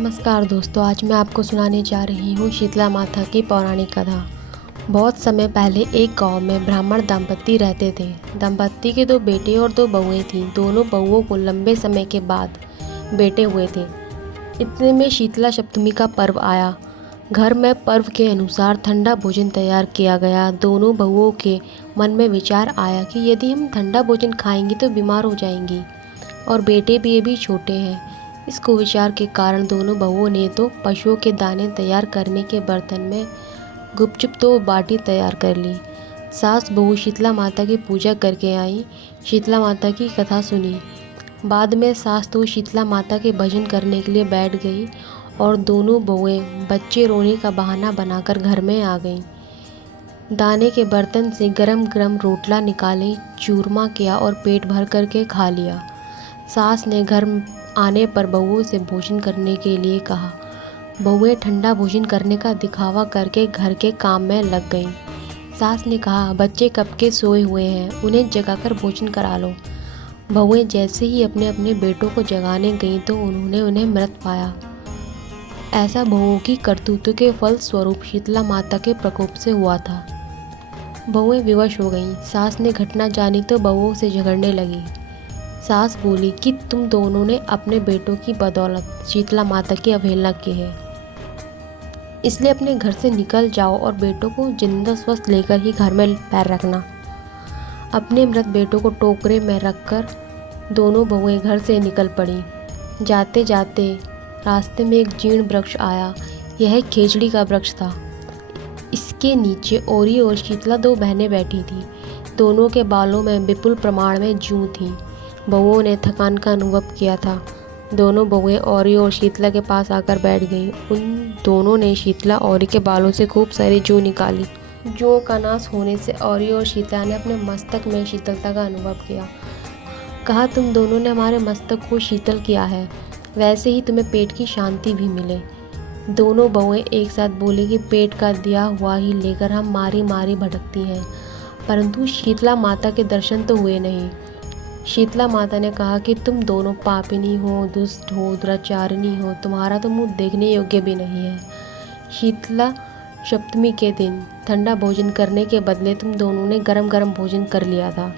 नमस्कार दोस्तों, आज मैं आपको सुनाने जा रही हूँ शीतला माता की पौराणिक कथा। बहुत समय पहले एक गांव में ब्राह्मण दंपत्ति रहते थे। दंपत्ति के 2 बेटे और 2 बहुएं थीं। दोनों बहुओं को लंबे समय के बाद बेटे हुए थे। इतने में शीतला सप्तमी का पर्व आया। घर में पर्व के अनुसार ठंडा भोजन तैयार किया गया। दोनों बहुओं के मन में विचार आया कि यदि हम ठंडा भोजन खाएंगे तो बीमार हो जाएंगी और बेटे भी अभी छोटे हैं। इस कुविचार के कारण दोनों बहुओं ने तो पशुओं के दाने तैयार करने के बर्तन में गुपचुप 2 बाटी तैयार कर ली। सास बहू शीतला माता की पूजा करके आई, शीतला माता की कथा सुनी। बाद में सास तो शीतला माता के भजन करने के लिए बैठ गई और दोनों बहुएं बच्चे रोने का बहाना बनाकर घर में आ गईं। दाने के बर्तन से गरम गरम रोटला निकाले, चूरमा किया और पेट भर करके खा लिया। सास ने घर आने पर बहुओं से भोजन करने के लिए कहा। बहुएं ठंडा भोजन करने का दिखावा करके घर के काम में लग गईं। सास ने कहा, बच्चे कब के सोए हुए हैं, उन्हें जगाकर भोजन करा लो। बहुएं जैसे ही अपने अपने बेटों को जगाने गईं तो उन्होंने उन्हें मृत पाया। ऐसा बहुओं की करतूतों के फल स्वरूप शीतला माता के प्रकोप से हुआ था। बहुएं विवश हो गईं। सास ने घटना जानी तो बहुओं से झगड़ने लगी। सास बोली कि तुम दोनों ने अपने बेटों की बदौलत शीतला माता की अवहेलना की है, इसलिए अपने घर से निकल जाओ और बेटों को जिंदा स्वस्थ लेकर ही घर में पैर रखना। अपने मृत बेटों को टोकरे में रखकर दोनों बहुएं घर से निकल पड़ी। जाते जाते रास्ते में एक जीर्ण वृक्ष आया। यह खेजड़ी का वृक्ष था। इसके नीचे औरी और शीतला 2 बहनें बैठी थीं। दोनों के बालों में विपुल प्रमाण में जूं थीं। बहुओं ने थकान का अनुभव किया था। दोनों बहुएं औरी और शीतला के पास आकर बैठ गईं। उन दोनों ने शीतला औरी के बालों से खूब सारी जूं निकाली। जूं का नाश होने से औरी और शीतला ने अपने मस्तक में शीतलता का अनुभव किया। कहा, तुम दोनों ने हमारे मस्तक को शीतल किया है, वैसे ही तुम्हें पेट की शांति भी मिले। दोनों बहुएं एक साथ बोली कि पेट का दिया हुआ ही लेकर हम मारी मारी भटकती हैं, परंतु शीतला माता के दर्शन तो हुए नहीं। शीतला माता ने कहा कि तुम दोनों पापिनी हो, दुष्ट हो, दुराचारिणी हो, तुम्हारा तो मुंह देखने योग्य भी नहीं है। शीतला सप्तमी के दिन ठंडा भोजन करने के बदले तुम दोनों ने गरम गरम भोजन कर लिया था।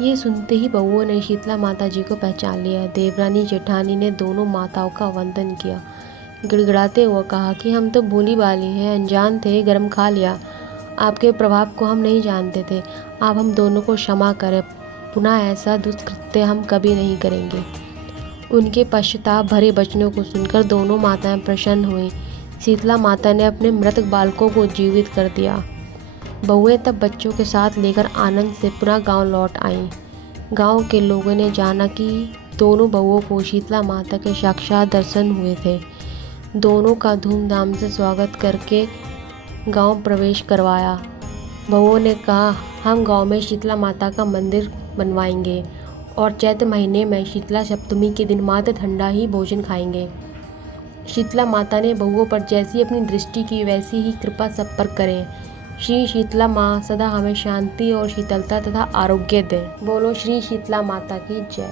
ये सुनते ही बहुओं ने शीतला माता जी को पहचान लिया। देवरानी जेठानी ने दोनों माताओं का वंदन किया। गिड़गिड़ाते हुए कहा कि हम तो भोली भाली हैं, अनजान थे, गरम खा लिया। आपके प्रभाव को हम नहीं जानते थे। आप हम दोनों को क्षमा करें, पुनः ऐसा दुष्कृत्य हम कभी नहीं करेंगे। उनके पश्चाताप भरे वचनों को सुनकर दोनों माताएं प्रसन्न हुईं। शीतला माता ने अपने मृतक बालकों को जीवित कर दिया। बहुएं तब बच्चों के साथ लेकर आनंद से पुनः गांव लौट आईं। गांव के लोगों ने जाना कि दोनों बहुओं को शीतला माता के साक्षात दर्शन हुए थे। दोनों का धूमधाम से स्वागत करके गांव प्रवेश करवाया। बहुओं ने कहा, हम गांव में शीतला माता का मंदिर बनवाएंगे और चैत्र महीने में शीतला सप्तमी के दिन मात्र ठंडा ही भोजन खाएंगे। शीतला माता ने बहुओं पर जैसी अपनी दृष्टि की वैसी ही कृपा सब पर करे। श्री शीतला माँ सदा हमें शांति और शीतलता तथा आरोग्य दें। बोलो श्री शीतला माता की जय।